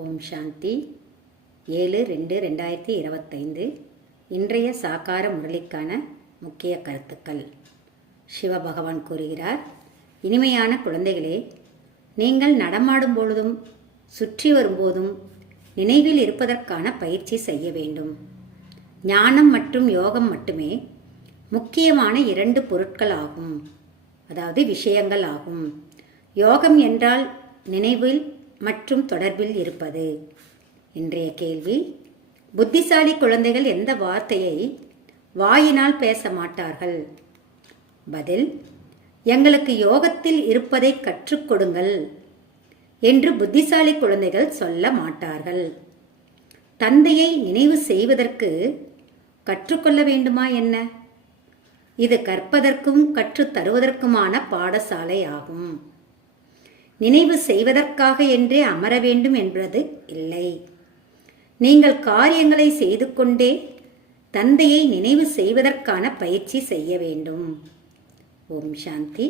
ஓம் சாந்தி. ஏழு ரெண்டு ரெண்டாயிரத்தி இருபத்தைந்து. இன்றைய சாக்கார முரளிக்கான முக்கிய கருத்துக்கள். சிவபகவான் கூறுகிறார் இனிமையான குழந்தைகளே நீங்கள் நடமாடும் பொழுதும் சுற்றி வரும்போதும் நினைவில் இருப்பதற்கான பயிற்சி செய்ய வேண்டும். ஞானம் மற்றும் யோகம் மட்டுமே முக்கியமான இரண்டு பொருட்கள் ஆகும் அதாவது விஷயங்கள் ஆகும். யோகம் என்றால் நினைவில் மற்றும் தொடர்பில் இருப்பது. இன்றைய கேள்வி புத்திசாலி குழந்தைகள் எந்த வார்த்தையை வாயினால் பேச மாட்டார்கள்? பதில் எங்களுக்கு யோகத்தில் இருப்பதை கற்றுக் கொடுங்கள் என்று புத்திசாலி குழந்தைகள் சொல்ல மாட்டார்கள். தந்தையை நினைவு செய்வதற்கு கற்றுக்கொள்ள வேண்டுமா என்ன? இது கற்பதற்கும் கற்றுத் தருவதற்குமான பாடசாலை ஆகும். நினைவு செய்வதற்காக என்றே அமர வேண்டும் என்பது இல்லை. நீங்கள் காரியங்களை செய்து கொண்டே தந்தையை நினைவு செய்வதற்கான பயிற்சி செய்ய வேண்டும். ஓம் சாந்தி.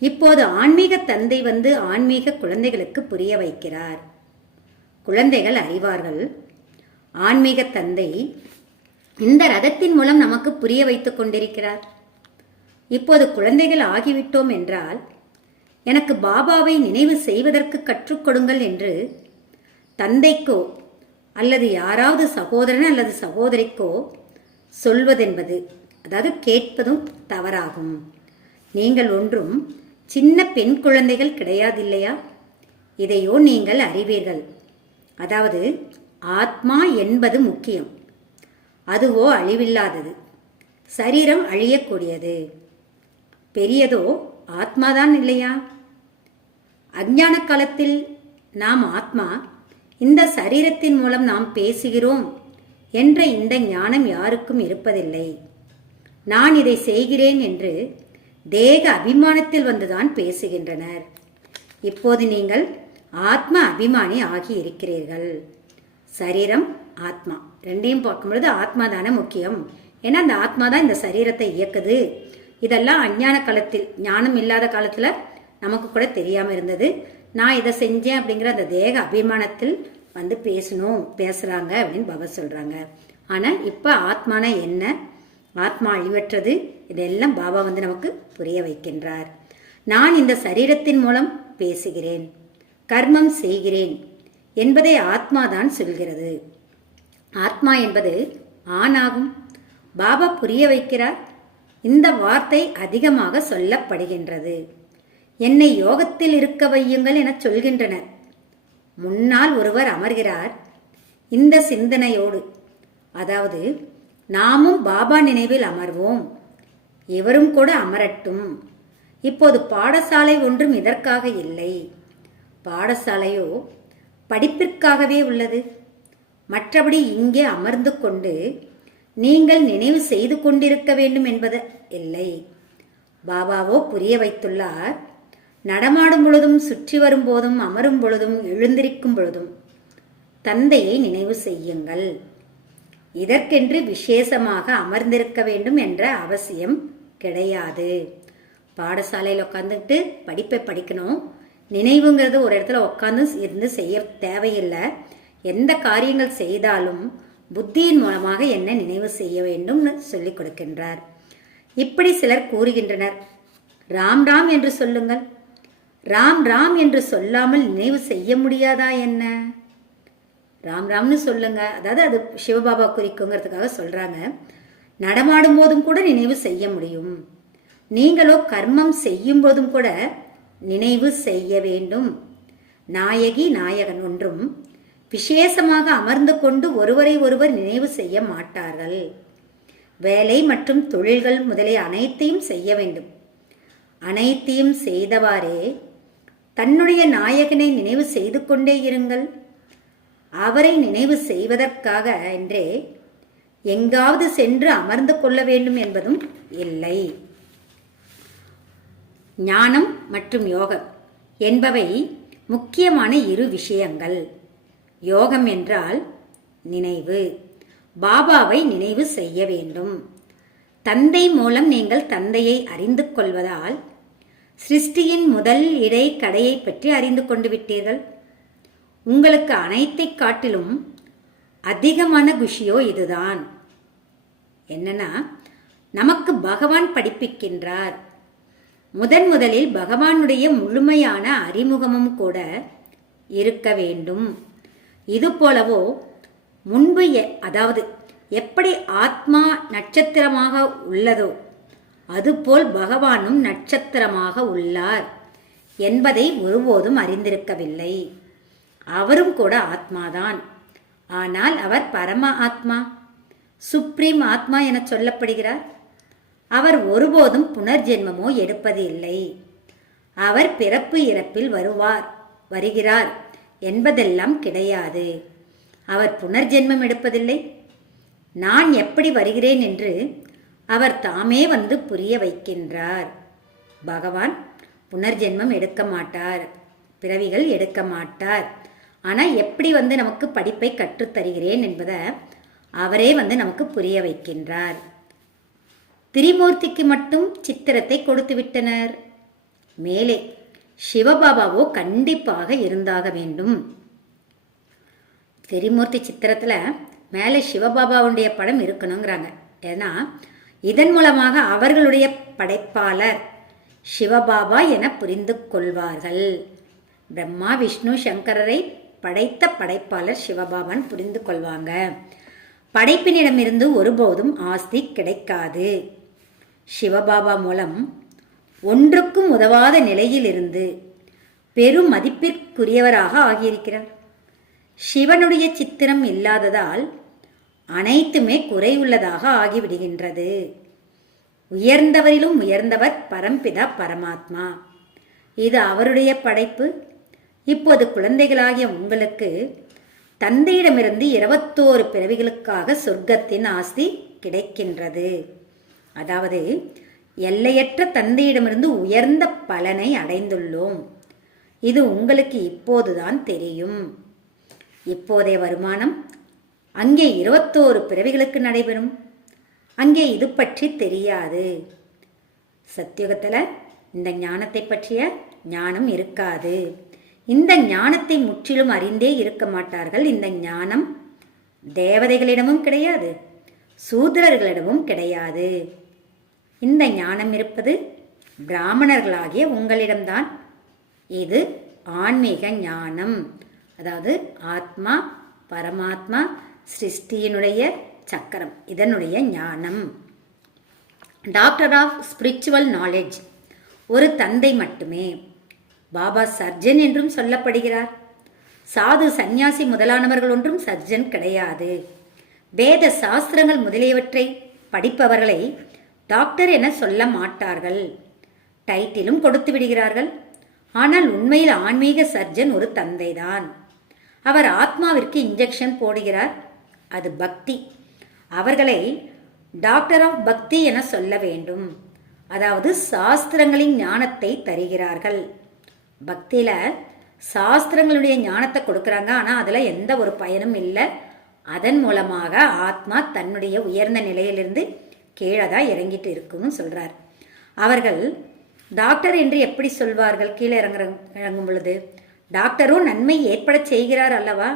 இப்போது ஆன்மீக தந்தை வந்து ஆன்மீக குழந்தைகளுக்கு புரிய வைக்கிறார். குழந்தைகள் அறிவார்கள். ஆன்மீக தந்தை இந்த ரதத்தின் மூலம் நமக்கு புரிய வைத்துக் கொண்டிருக்கிறார். இப்போது குழந்தைகள் ஆகிவிட்டோம் என்றால் எனக்கு பாபாவை நினைவு செய்வதற்கு கற்றுக் கொடுங்கள் என்று தந்தைக்கோ அல்லது யாராவது சகோதரன் அல்லது சகோதரிக்கோ சொல்வதென்பது அதாவது கேட்பதும் தவறாகும். நீங்கள் ஒன்றும் சின்ன பெண் குழந்தைகள் கிடையாதில்லையா? இதையோ நீங்கள் அறிவீர்கள். அதாவது ஆத்மா என்பது முக்கியம். அதுவோ அழிவில்லாதது. சரீரம் அழியக்கூடியது. பெரியதோ ஆத்மாதான் இல்லையா? அஜ்ஞான காலத்தில் நாம் ஆத்மா இந்த சரீரத்தின் மூலம் நாம் பேசுகிறோம் என்ற இந்த ஞானம் யாருக்கும் இருப்பதில்லை. நான் இதை செய்கிறேன் என்று தேக அபிமானத்தில் வந்துதான் பேசுகின்றனர். இப்போது நீங்கள் ஆத்ம அபிமானி ஆகி இருக்கிறீர்கள். சரீரம் ஆத்மா. ரெண்டையும் பார்க்கும்பொழுது ஆத்மா தானே முக்கியம். ஏன்னா அந்த ஆத்மா தான் இந்த சரீரத்தை இயக்குது. இதெல்லாம் அஞ்ஞான காலத்தில் ஞானம் இல்லாத காலத்தில் நமக்கு கூட தெரியாமல் இருந்தது. நான் இதை செஞ்சேன் அப்படிங்கிற அந்த தேக அபிமானத்தில் வந்து பேசணும் பேசுகிறாங்க அப்படின்னு பாபா சொல்கிறாங்க ஆனால் இப்போ ஆத்மான என்ன? ஆத்மா அழிவற்றது இதெல்லாம் பாபா வந்து நமக்கு புரிய வைக்கின்றார். நான் இந்த சரீரத்தின் மூலம் பேசுகிறேன் கர்மம் செய்கிறேன் என்பதை ஆத்மாதான் சொல்கிறது. ஆத்மா என்பது ஆணாகும். பாபா புரிய வைக்கிறார் இந்த வார்த்தை அதிகமாக சொல்லப்படுகின்றது. என்னை யோகத்தில் இருக்க வையுங்கள் என சொல்கின்றனர். முன்னால் ஒருவர் அமர்கிறார். இந்த சிந்தனையோடு அதாவது நாமும் பாபா நினைவில் அமர்வோம். இவரும் கூட அமரட்டும். இப்போது பாடசாலை ஒன்றும் இதற்காக இல்லை. பாடசாலையோ படிப்பிற்காகவே உள்ளது. மற்றபடி இங்கே அமர்ந்து கொண்டு நீங்கள் நினைவு செய்து கொண்டிருக்க வேண்டும் என்பது இல்லை. பாபாவோ புரிய வைத்துள்ளார். நடமாடும் பொழுதும் சுற்றி வரும் போதும் அமரும் பொழுதும் எழுந்திருக்கும் பொழுதும் தந்தையை நினைவு செய்யுங்கள். இதற்கென்று விசேஷமாக அமர்ந்திருக்க வேண்டும் என்ற அவசியம் கிடையாது. பாடசாலையில் உட்காந்துட்டு படிப்பை படிக்கணும். நினைவுங்கிறது ஒரு இடத்துல உட்காந்து இருந்து செய்ய தேவையில்லை. எந்த காரியங்கள் செய்தாலும் புத்தியின் மூலமாக என்ன நினைவு செய்ய வேண்டும்னு சொல்லிக் கொடுக்கின்றார். இப்படி சிலர் கூறுகின்றனர். ராம் ராம் என்று சொல்லுங்கள். ராம் ராம் என்று சொல்லாமல் நினைவு செய்ய முடியாதா என்ன? ராம் ராம்னு சொல்லுங்க. அதாவது அது சிவபாபா குறிக்குங்கிறதுக்காக சொல்றாங்க. நடமாடும் போதும் கூட நினைவு செய்ய முடியும். நீங்களோ கர்மம் செய்யும் போதும் கூட நினைவு செய்ய வேண்டும். நாயகி நாயகன் ஒன்றும் விசேஷமாக அமர்ந்து கொண்டு ஒருவரை ஒருவர் நினைவு செய்ய மாட்டார்கள். வேலை மற்றும் தொழில்கள் முதலிய அனைத்தையும் செய்ய வேண்டும். அனைத்தையும் செய்தவாறே தன்னுடைய நாயகனை நினைவு செய்து கொண்டே இருங்கள். அவரை நினைவு செய்வதற்காக என்றே எங்காவது சென்று அமர்ந்து கொள்ள வேண்டும் என்பதும் இல்லை. ஞானம் மற்றும் யோகம் என்பவை முக்கியமான இரு விஷயங்கள். யோகம் என்றால் நினைவு. பாபாவை நினைவு செய்ய வேண்டும். தந்தை மூலம் நீங்கள் தந்தையை அறிந்து கொள்வதால் சிருஷ்டியின் முதல் இடை கடையை பற்றி அறிந்து கொண்டு விட்டீர்கள். உங்களுக்கு அனைத்தைக் காட்டிலும் அதிகமான குஷியோ இதுதான். என்னன்னா நமக்கு பகவான் படிப்பிக்கின்றார். முதன் முதலில் பகவானுடைய முழுமையான அறிமுகமும் கூட இருக்க வேண்டும். இது போலவோ முன்பு எ- அதாவது எப்படி ஆத்மா நட்சத்திரமாக உள்ளதோ அதுபோல் பகவானும் நட்சத்திரமாக உள்ளார் என்பதை ஒருபோதும் அறிந்திருக்கவில்லை. அவரும் கூட ஆத்மாதான். ஆனால் அவர் பரம ஆத்மா சுப்ரீம் ஆத்மா என சொல்லப்படுகிறார். அவர் ஒருபோதும் புனர்ஜென்மமோ எடுப்பது இல்லை அவர் பிறப்பு இறப்பில் வருவார் வருகிறார். என்பதெல்லாம் கிடையாது. அவர் புனர்ஜென்மம் எடுப்பதில்லை. நான் எப்படி வருகிறேன் என்று அவர் தாமே வந்து புரிய வைக்கின்றார். பகவான் புனர்ஜென்மம் எடுக்க மாட்டார். பிறவிகள் எடுக்க மாட்டார். ஆனால் எப்படி வந்து நமக்கு படிப்பை கற்றுத் தருகிறேன் என்பதை அவரே வந்து நமக்கு புரிய வைக்கின்றார். திரிமூர்த்திக்கு மட்டும் சித்திரத்தை கொடுத்து விட்டனர். மேலே சிவபாபாவோ கண்டிப்பாக இருந்தாக வேண்டும். திரிமூர்த்தி சித்திரத்தில் மேலே சிவபாபாவுடைய படம் இருக்கணுங்கிறாங்க. ஏன்னா இதன் மூலமாக அவர்களுடைய படைப்பாளர் சிவபாபா என புரிந்து கொள்வார்கள். பிரம்மா விஷ்ணு சங்கரரை படைத்த படைப்பாளர் சிவபாபான் புரிந்து கொள்வாங்க. படைப்பினிடமிருந்து ஒருபோதும் ஆஸ்தி கிடைக்காது. சிவபாபா மூலம் ஒன்றுக்கும் உதவாத நிலையிலிருந்து பெரும் மதிப்பிற்குரியவராக ஆகியிருக்கிறார். சிவனுடைய சித்திரம் இல்லாததால் அனைத்துமே குறையுள்ளதாக ஆகிவிடுகின்றது. உயர்ந்தவரிலும் உயர்ந்தவர் பரம்பிதா பரமாத்மா. இது அவருடைய படைப்பு. இப்போது குழந்தைகளாகிய உங்களுக்கு தந்தையிடமிருந்து இருபத்தோரு பிறவிகளுக்காக சொர்க்கத்தின் ஆஸ்தி கிடைக்கின்றது. அதாவது எல்லையற்ற தந்தையிடமிருந்து உயர்ந்த பலனை அடைந்துள்ளோம். இது உங்களுக்கு இப்போதுதான் தெரியும். இப்போதைய வருமானம் அங்கே இருபத்தோரு பிறவிகளுக்கு நடைபெறும். அங்கே இது பற்றி தெரியாது. சத்தியுகத்தில் இந்த ஞானத்தை பற்றிய ஞானம் இருக்காது. இந்த ஞானத்தை முற்றிலும் அறிந்தே இருக்க மாட்டார்கள். இந்த ஞானம் தேவதைகளிடமும் கிடையாது. சூத்திரர்களிடமும் கிடையாது. இந்த ஞானம் இருப்பது பிராமணர்களாகிய உங்களிடம்தான். இது ஆன்மீக ஞானம். அதாவது ஆத்மா பரமாத்மா சிருஷ்டியினுடைய சக்கரம் இதனுடைய ஞானம். டாக்டர் ஆஃப் ஸ்பிரிச்சுவல் நாலேஜ் ஒரு தந்தை மட்டுமே. பாபா சர்ஜன் என்றும் சொல்லப்படுகிறார். சாது சந்நியாசி முதலானவர்கள் ஒன்றும் சர்ஜன் கிடையாது. வேத சாஸ்திரங்கள் முதலியவற்றை படிப்பவர்களை டாக்டர் என சொல்ல மாட்டார்கள். டைட்டிலும் கொடுத்து விடுகிறார்கள். ஆனால் உண்மையில் ஆன்மீக சர்ஜன் ஒரு தந்தைதான். அவர் ஆத்மாவிற்கு இன்ஜெக்ஷன் போடுகிறார். அது பக்தி. அவர்களை டாக்டர் ஆஃப் பக்தி என சொல்ல வேண்டும். அதாவது சாஸ்திரங்களின் ஞானத்தை தருகிறார்கள். பக்தியில சாஸ்திரங்களுடைய ஞானத்தை கொடுக்குறாங்க. ஆனால் அதில் எந்த ஒரு பயனும் இல்லை. அதன் மூலமாக ஆத்மா தன்னுடைய உயர்ந்த நிலையிலிருந்து கீழே தான் இறங்கிட்டு இருக்கும்னு சொல்றார். அவர்கள் டாக்டர் என்று எப்படி சொல்வார்கள்? கீழே இறங்குற இறங்கும் பொழுது டாக்டரும் நன்மை ஏற்படச் செய்கிறார் அல்லவா?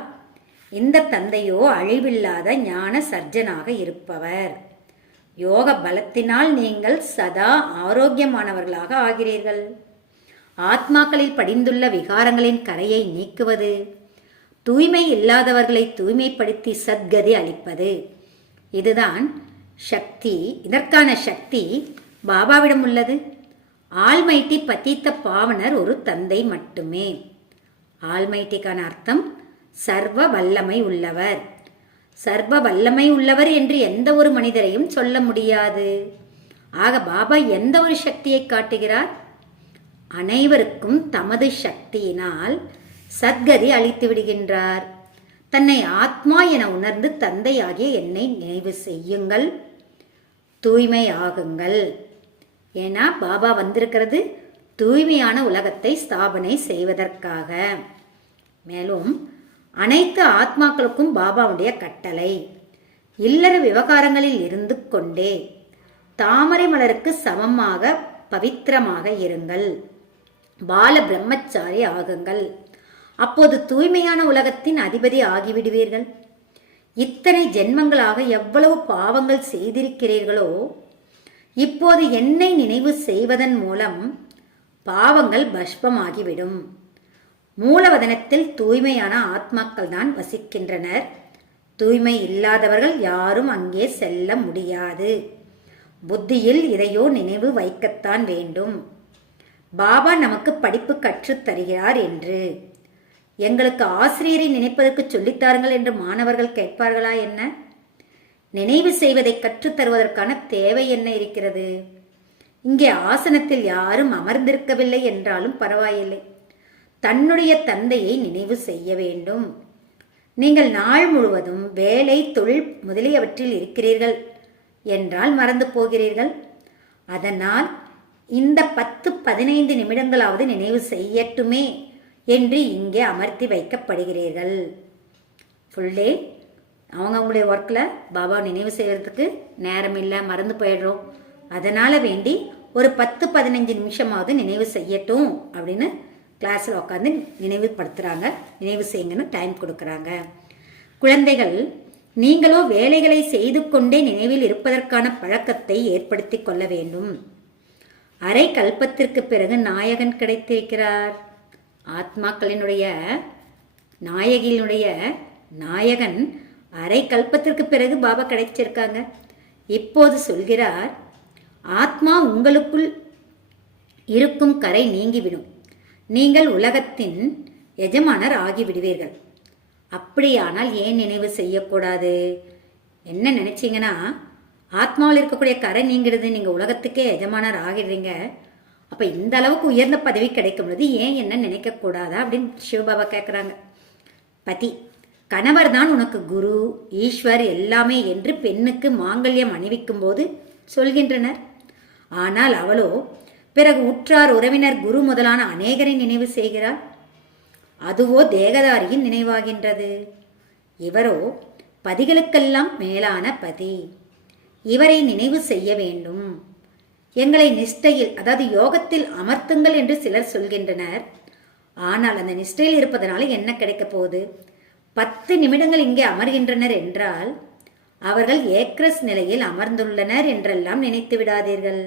இந்த தந்தையோ அழிவில்லாத ஞான சர்ஜனாக இருப்பவர். யோக பலத்தினால் நீங்கள் சதா ஆரோக்கியமானவர்களாக ஆகிறீர்கள். ஆத்மாக்களில் படிந்துள்ள விகாரங்களின் கரையை நீக்குவது தூய்மை இல்லாதவர்களை தூய்மைப்படுத்தி சத்கதி அளிப்பது. இதுதான் சக்தி இதற்கான சக்தி பாபாவிடம் உள்ளது. ஆல்மைட்டி பத்தித்த பாவனர் ஒரு தந்தை மட்டுமே. ஆல்மைட்டிக்கான அர்த்தம் சர்வ வல்லமை உள்ளவர். சர்வ வல்லமை உள்ளவர் என்று எந்த ஒரு மனிதரையும் சொல்ல முடியாது. ஆக பாபா எந்த ஒரு சக்தியை காட்டுகிறார்? அனைவருக்கும் தமது சக்தியினால் சத்கதி அளித்து விடுகின்றார். தன்னை ஆத்மா என உணர்ந்து தந்தையாகிய என்னை நினைவு செய்யுங்கள். தூய்மை ஆகுங்கள் ஏன்னா பாபா வந்திருக்கிறது தூய்மையான உலகத்தை ஸ்தாபனை செய்வதற்காக. மேலும் அனைத்து ஆத்மாக்களுக்கும் பாபாவுடைய கட்டளை இல்லற விவகாரங்களில் இருந்து கொண்டே தாமரை மலருக்கு சமமாக பவித்திரமாக இருங்கள். பால பிரம்மச்சாரி ஆகுங்கள். அப்போது தூய்மையான உலகத்தின் அதிபதி ஆகிவிடுவீர்கள். இத்தனை ஜென்மங்களாக எவ்வளவு பாவங்கள் செய்திருக்கிறீர்களோ இப்போது என்னை நினைவு செய்வதன் மூலம் பாவங்கள் பஷ்பமாகிவிடும். மூலவதனத்தில் தூய்மையான ஆத்மாக்கள் தான் வசிக்கின்றனர். தூய்மை இல்லாதவர்கள் யாரும் அங்கே செல்ல முடியாது. புத்தியில் இதையோ நினைவு வைக்கத்தான் வேண்டும். பாபா நமக்கு படிப்பு கற்றுத் தருகிறார் என்று. எங்களுக்கு ஆசிரியரை நினைப்பதற்கு சொல்லித்தாருங்கள் என்று மாணவர்கள் கேட்பார்களா என்ன? நினைவு செய்வதை கற்றுத்தருவதற்கான தேவை என்ன இருக்கிறது? இங்கே ஆசனத்தில் யாரும் அமர்ந்திருக்கவில்லை என்றாலும் பரவாயில்லை. தன்னுடைய தந்தையை நினைவு செய்ய வேண்டும். நீங்கள் நாள் முழுவதும் வேலை தொழில் முதலியவற்றில் இருக்கிறீர்கள் என்றால் மறந்து போகிறீர்கள். அதனால் இந்த பத்து பதினைந்து நிமிடங்களாவது நினைவு செய்யட்டுமே. என்று இங்கே அமர்த்தி வைக்கப்படுகிறீர்கள். ஃபுல் டே அவங்க அவங்களுடைய ஒர்க்கில் பாபா நினைவு செய்கிறதுக்கு நேரம் இல்லை மறந்து போயிடுறோம். அதனால் வேண்டி ஒரு பத்து பதினஞ்சு நிமிஷமாவது நினைவு செய்யட்டும் அப்படின்னு கிளாஸில் உட்காந்து நினைவுபடுத்துகிறாங்க நினைவு செய்யுங்கன்னு டைம் கொடுக்குறாங்க. குழந்தைகள் நீங்களோ வேலைகளை செய்து கொண்டே நினைவில் இருப்பதற்கான பழக்கத்தை ஏற்படுத்தி கொள்ள வேண்டும். அரை கல்பத்திற்கு பிறகு நாயகன் கிடைத்திருக்கிறார். ஆத்மாக்களினுடைய நாயகியினுடைய நாயகன் அரை கல்பத்திற்கு பிறகு பாபா கிடைச்சிருக்காங்க. இப்போது சொல்கிறார் ஆத்மா உங்களுக்குள் இருக்கும் கரை நீங்கிவிடும். நீங்கள் உலகத்தின் எஜமானர் ஆகிவிடுவீர்கள். அப்படியானால் ஏன் நினைவு செய்யக்கூடாது? என்ன நினைச்சீங்கன்னா ஆத்மாவில் இருக்கக்கூடிய கரை நீங்கிறது நீங்கள் உலகத்துக்கே எஜமானர் ஆகிடுறீங்க. அப்போ இந்த அளவுக்கு உயர்ந்த பதவி கிடைக்கும் பொழுது ஏன் என்ன நினைக்கக்கூடாதா அப்படின்னு சிவபாபா கேட்குறாங்க பதி கணவர் தான் உனக்கு குரு ஈஸ்வர் எல்லாமே என்று பெண்ணுக்கு மாங்கல்யம் அணிவிக்கும் போது சொல்கின்றனர். ஆனால் அவளோ பிறகு உற்றார் உறவினர் குரு முதலான அநேகரை நினைவு செய்கிறாள். அதுவோ தேகதாரியின் நினைவாகின்றது. இவரோ பதிகளுக்கெல்லாம் மேலான பதி. இவரை நினைவு செய்ய வேண்டும். எங்களை நிஷ்டையில் அதாவது யோகத்தில் அமர்த்துங்கள் என்று சிலர் சொல்கின்றனர். ஆனால் அந்த நிஷ்டையில் இருப்பதனால என்ன கிடைக்கப் போகுது? பத்து நிமிடங்கள் இங்கே அமர்கின்றனர் என்றால் அவர்கள் ஏக்ரஸ் நிலையில் அமர்ந்துள்ளனர் என்றெல்லாம் நினைத்து விடாதீர்கள்.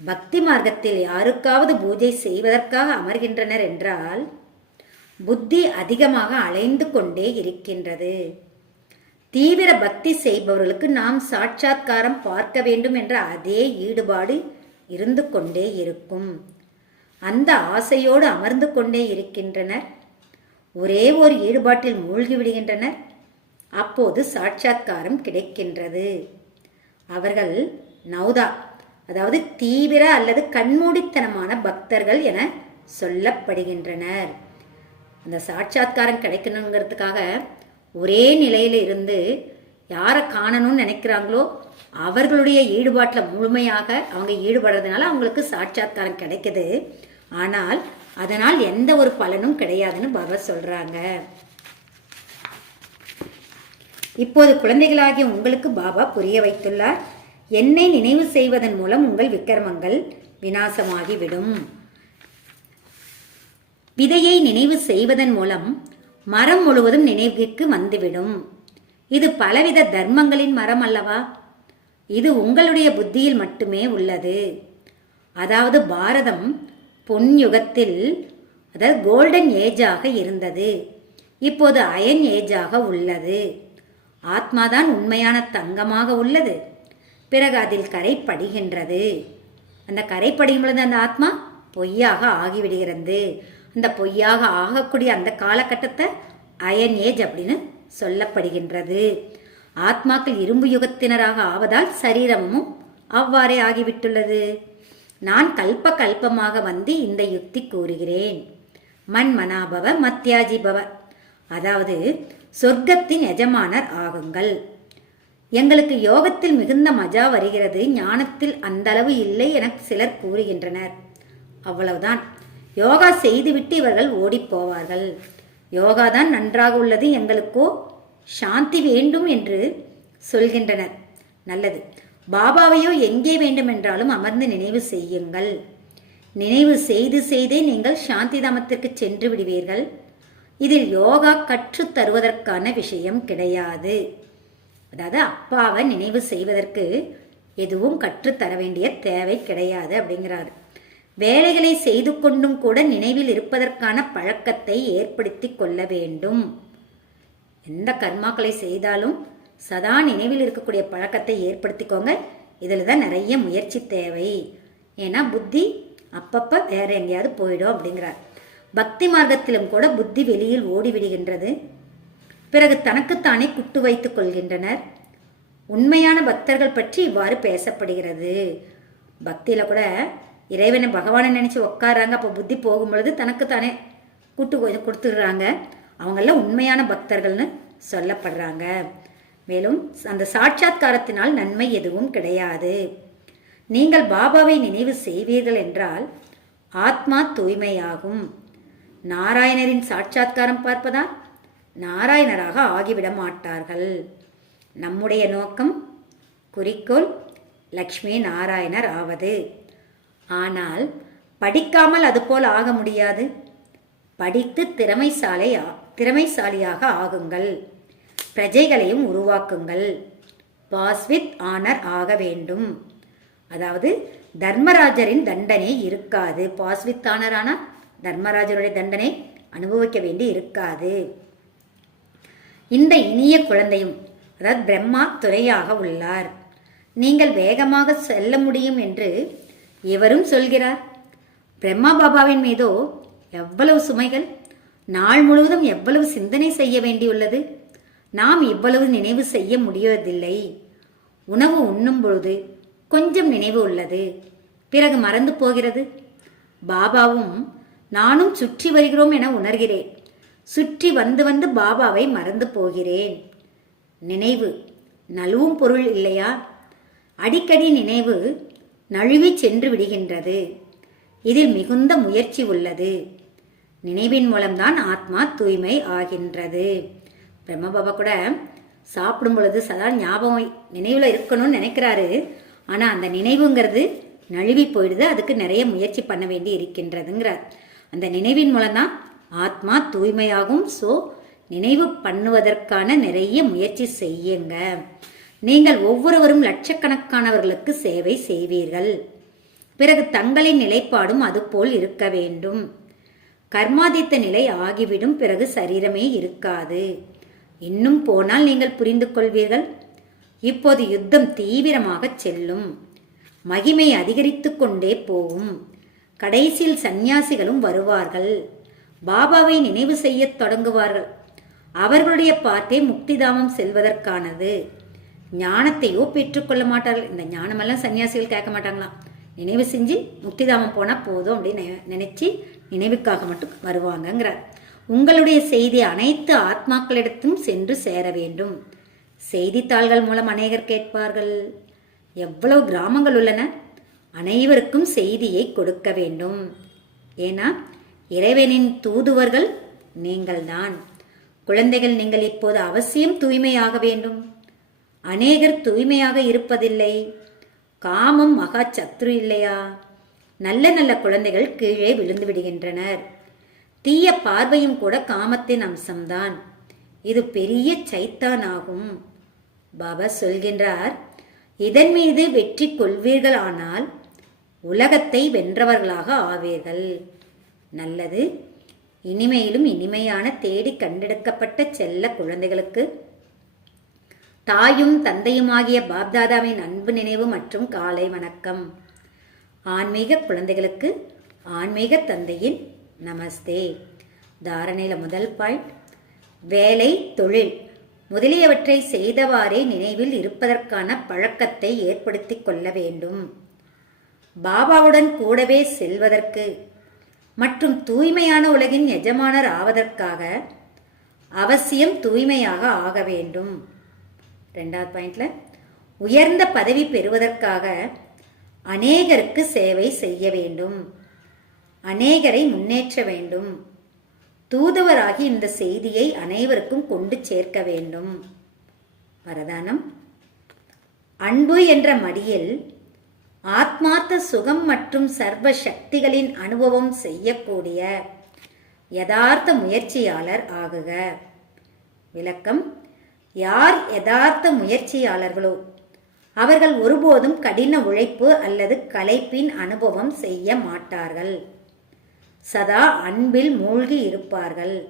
பக்தி மார்க்கத்தில் யாருக்காவது பூஜை செய்வதற்காக அமர்கின்றனர் என்றால் புத்தி அதிகமாக அலைந்து கொண்டே இருக்கின்றது. தீவிர பக்தி செய்பவர்களுக்கு நாம் சாட்சாத்காரம் பார்க்க வேண்டும் என்ற அதே ஈடுபாடு இருந்து கொண்டே இருக்கும். அந்த ஆசையோடு அமர்ந்து கொண்டே இருக்கின்றனர். ஒரே ஒரு ஈடுபாட்டில் மூழ்கி விடுகின்றனர். அப்போது சாட்சாத்காரம் கிடைக்கின்றது. அவர்கள் நௌதா அதாவது தீவிர அல்லது கண்மூடித்தனமான பக்தர்கள் என சொல்லப்படுகின்றனர். அந்த சாட்சாத்காரம் கிடைக்கணுங்கிறதுக்காக ஒரே நிலையில் இருந்து யாரை காணணும்னு நினைக்கிறாங்களோ அவர்களுடைய ஈடுபாட்டில் முழுமையாக அவங்க ஈடுபடுறதுனால அவங்களுக்கு சாட்சாத்தாரம் கிடைக்குது. ஆனால் அதனால் எந்த ஒரு பலனும் கிடையாதுன்னு பாபா சொல்கிறாங்க இப்போது குழந்தைகளாகிய உங்களுக்கு பாபா புரிய வைத்துள்ளார். என்னை நினைவு செய்வதன் மூலம் உங்கள் விக்கிரமங்கள் வினாசமாகிவிடும் விதையை நினைவு செய்வதன் மூலம் மரம் முழுவதும் நினைவுக்கு வந்துவிடும். இது பலவித தர்மங்களின் மரம் அல்லவா இது உங்களுடைய புத்தியில் மட்டுமே உள்ளது. அதாவது பாரதம் பொன் யுகத்தில் அதாவது கோல்டன் ஏஜாக இருந்தது. இப்போது அயன் ஏஜாக உள்ளது. ஆத்மாதான் உண்மையான தங்கமாக உள்ளது. பிறகு அதில் கரைப்படுகின்றது. அந்த கரை பொழுது அந்த ஆத்மா பொய்யாக ஆகிவிடுகிறது. இந்த பொய்யாக ஆகக்கூடிய அந்த காலகட்டத்தை அயன் ஏஜ் அப்படின்னு சொல்லப்படுகின்றது. ஆத்மாக்கள் இரும்பு யுகத்தினராக ஆவதால் சரீரமும் அவ்வாறே ஆகிவிட்டுள்ளது. நான் கல்ப கல்பமாக வந்து இந்த யுக்தி கூறுகிறேன். மண் மனாபவ மத்தியாஜி பவ அதாவது சொர்க்கத்தின் எஜமானர் ஆகுங்கள். எங்களுக்கு யோகத்தில் மிகுந்த மஜா வருகிறது ஞானத்தில் அந்த அளவு இல்லை என சிலர் கூறுகின்றனர். அவ்வளவுதான். யோகா செய்துவிட்டு இவர்கள் ஓடிப்போவார்கள். யோகா தான் நன்றாக உள்ளது எங்களுக்கோ சாந்தி வேண்டும் என்று சொல்கின்றனர். நல்லது. பாபாவையோ எங்கே வேண்டுமென்றாலும் அமர்ந்து நினைவு செய்யுங்கள். நினைவு செய்து செய்தே நீங்கள் சாந்தி தாமத்திற்கு சென்று விடுவீர்கள். இதில் யோகா கற்றுத் தருவதற்கான விஷயம் கிடையாது. அதாவது அப்பாவை நினைவு செய்வதற்கு எதுவும் கற்றுத்தர வேண்டிய தேவை கிடையாது அப்படிங்கிறாரு. வேலைகளை செய்து கொண்டும் கூட நினைவில் இருப்பதற்கான பழக்கத்தை ஏற்படுத்தி கொள்ள வேண்டும். எந்த கர்மாக்களை செய்தாலும் சதா நினைவில் இருக்கக்கூடிய பழக்கத்தை ஏற்படுத்திக்கோங்க. இதில் தான் நிறைய முயற்சி தேவை. ஏன்னா புத்தி அப்பப்போ வேற எங்கேயாவது போயிடும் அப்படிங்கிறார். பக்தி மார்க்கத்திலும் கூட புத்தி வெளியில் ஓடிவிடுகின்றது. பிறகு தனக்குத்தானே குட்டு வைத்துக் கொள்கின்றனர். உண்மையான பக்தர்கள் பற்றி இவ்வாறு பேசப்படுகிறது. பக்தியில் கூட இறைவனை பகவானை நினச்சி உட்காராங்க அப்போ புத்தி போகும் பொழுது தனக்குத்தானே கூட்டு கொஞ்சம் கொடுத்துடுறாங்க. அவங்கெல்லாம் உண்மையான பக்தர்கள்னு சொல்லப்படுறாங்க. மேலும் அந்த சாட்சாத்காரத்தினால் நன்மை எதுவும் கிடையாது. நீங்கள் பாபாவை நினைவு செய்வீர்கள் என்றால் ஆத்மா தூய்மையாகும். நாராயணரின் சாட்சாத்காரம் பார்ப்பதால் நாராயணராக ஆகிவிட மாட்டார்கள் நம்முடைய நோக்கம் குறிக்கோள் லக்ஷ்மி நாராயணர் ஆவது. ஆனால் படிக்காமல் அதுபோல் ஆக முடியாது. படித்து திறமைசாலை திறமைசாலியாக ஆகுங்கள். பிரஜைகளையும் உருவாக்குங்கள். பாஸ் வித் ஆனர் ஆக வேண்டும். அதாவது தர்மராஜரின் தண்டனை இருக்காது. பாஸ் வித் ஆனரான தர்மராஜருடைய தண்டனை அனுபவிக்க வேண்டி இருக்காது. இந்த இனிய குழந்தையும் அதாவது பிரம்மா துறையாக உள்ளார். நீங்கள் வேகமாக செல்ல முடியும் என்று இவரும் சொல்கிறார்? பிரம்மா பாபாவின் மீதோ எவ்வளவு சுமைகள்? நாள் முழுவதும் எவ்வளவு சிந்தனை செய்ய வேண்டியுள்ளது? நாம் இவ்வளவு நினைவு செய்ய முடிவதில்லை உணவு உண்ணும் பொழுது கொஞ்சம் நினைவு உள்ளது. பிறகு மறந்து போகிறது. பாபாவும் நானும் சுற்றி வருகிறோம் என உணர்கிறேன். சுற்றி வந்து வந்து பாபாவை மறந்து போகிறேன். நினைவு. நழுவும் பொருள் இல்லையா? அடிக்கடி நினைவு நழுவி சென்று விடுகின்றது. இதில் மிகுந்த முயற்சி உள்ளது. நினைவின் மூலம்தான் ஆத்மா தூய்மை ஆகின்றது. பிரம்மபாபா கூட சாப்பிடும் பொழுது சதா ஞாபகம் நினைவில் இருக்கணும்னு நினைக்கிறாரு. ஆனால் அந்த நினைவுங்கிறது நழுவி போயிடுது. அதுக்கு நிறைய முயற்சி பண்ண வேண்டி இருக்கின்றதுங்கிறார். அந்த நினைவின் மூலம்தான் ஆத்மா தூய்மையாகும். ஸோ நினைவு பண்ணுவதற்கான நிறைய முயற்சி செய்யுங்க. நீங்கள் ஒவ்வொருவரும் லட்சக்கணக்கானவர்களுக்கு சேவை செய்வீர்கள். பிறகு தங்களின் நிலைப்பாடும் அதுபோல் இருக்க வேண்டும். கர்மாதித்த நிலை ஆகிவிடும் பிறகு சரீரமே இருக்காது. இன்னும் போனால் நீங்கள் புரிந்து கொள்வீர்கள். இப்போது யுத்தம் தீவிரமாக செல்லும். மகிமை அதிகரித்து கொண்டே போகும். கடைசியில் சந்நியாசிகளும் வருவார்கள். பாபாவை நினைவு செய்யத் தொடங்குவார்கள். அவர்களுடைய பாட்டே முக்திதாமம் செல்வதற்கானது. ஞானத்தையோ பெற்றுக்கொள்ள மாட்டார்கள். இந்த ஞானமெல்லாம் சன்னியாசிகள் கேட்க மாட்டாங்களாம். நினைவு செஞ்சு முக்திதாமம் போனால் போதும் அப்படின்னு நினைச்சு நினைவுக்காக மட்டும் வருவாங்கங்கிறார். உங்களுடைய செய்தி அனைத்து ஆத்மாக்களிடத்தும் சென்று சேர வேண்டும். செய்தித்தாள்கள் மூலம் அநேகர் கேட்பார்கள். எவ்வளவு கிராமங்கள் உள்ளன. அனைவருக்கும் செய்தியை கொடுக்க வேண்டும். ஏன்னா இறைவனின் தூதுவர்கள் நீங்கள்தான். குழந்தைகள் நீங்கள் இப்போது அவசியம் தூய்மையாக வேண்டும். அநேகர் தூய்மையாக இருப்பதில்லை. காமம் மகா சத்ரு இல்லையா? நல்ல நல்ல குழந்தைகள் கீழே விழுந்து விடுகின்றனர். தீய பார்வையும் கூட காமத்தின் அம்சம்தான். இது பெரிய சைத்தான் ஆகும் பாபா சொல்கின்றார் இதன் மீது வெற்றி கொள்வீர்கள் ஆனால் உலகத்தை வென்றவர்களாக ஆவீர்கள். நல்லது இனிமையிலும் இனிமையான தேடி கண்டெடுக்கப்பட்ட செல்ல குழந்தைகளுக்கு தாயும் தந்தையுமாகிய பாப்தாதாவின் அன்பு நினைவு மற்றும் காலை வணக்கம். ஆன்மீக குழந்தைகளுக்கு ஆன்மீக தந்தையின் நமஸ்தே. தாரணையில் முதல் பாயிண்ட் வேலை தொழில் முதலியவற்றை செய்தவாறே நினைவில் இருப்பதற்கான பழக்கத்தை ஏற்படுத்தி கொள்ள வேண்டும். பாபாவுடன் கூடவே செல்வதற்கு மற்றும் தூய்மையான உலகின் எஜமானர் ஆவதற்காக அவசியம் தூய்மையாக ஆக வேண்டும். ரெண்டாவது பாயிண்ட்ல உயர்ந்த பதவி பெறுவதற்காக அநேகருக்கு சேவை செய்ய வேண்டும். அநேகரை முன்னேற்ற வேண்டும். தூதுவராகி இந்த செய்தியை அனைவருக்கும் கொண்டு சேர்க்க வேண்டும். வரதானம். அன்பு என்ற மடியில் ஆத்மார்த்த சுகம் மற்றும் சர்வ சக்திகளின் அனுபவம் செய்யக்கூடிய யதார்த்த முயற்சியாளர் ஆகுக. விளக்கம். யார் யதார்த்த முயற்சியாளர்களோ? அவர்கள் ஒருபோதும் கடின உழைப்பு அல்லது கலைப்பின் அனுபவம் செய்ய மாட்டார்கள். சதா அன்பில் மூழ்கி இருப்பார்கள்.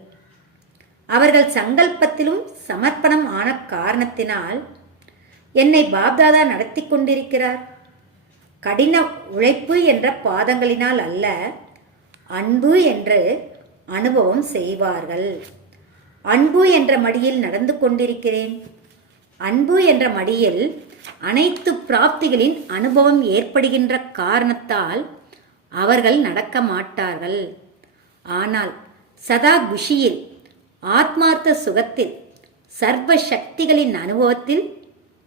அவர்கள் சங்கல்பத்திலும் சமர்ப்பணம் ஆன காரணத்தினால் என்னை பாப்தாதா நடத்தி கொண்டிருக்கிறார். கடின உழைப்பு என்ற பாதங்களினால் அல்ல அன்பு என்று அனுபவம் செய்வார்கள். அன்பு என்ற மடியில் நடந்து கொண்டிருக்கிறேன். அன்பு என்ற மடியில் அனைத்து பிராப்திகளின் அனுபவம் ஏற்படுகின்ற காரணத்தால் அவர்கள் நடக்க மாட்டார்கள். ஆனால் சதா குஷியில் ஆத்மார்த்த சுகத்தில் சர்வ சக்திகளின் அனுபவத்தில்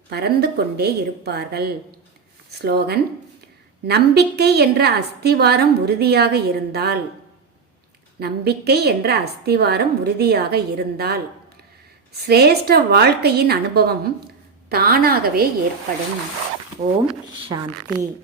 பறந்து கொண்டே இருப்பார்கள். ஸ்லோகன் நம்பிக்கை என்ற அஸ்திவாரம் உறுதியாக இருந்தால் நம்பிக்கை என்ற அஸ்திவாரம் உறுதியாக இருந்தால் சிரேஷ்ட வாழ்க்கையின் அனுபவம் தானாகவே ஏற்படும். ஓம் சாந்தி.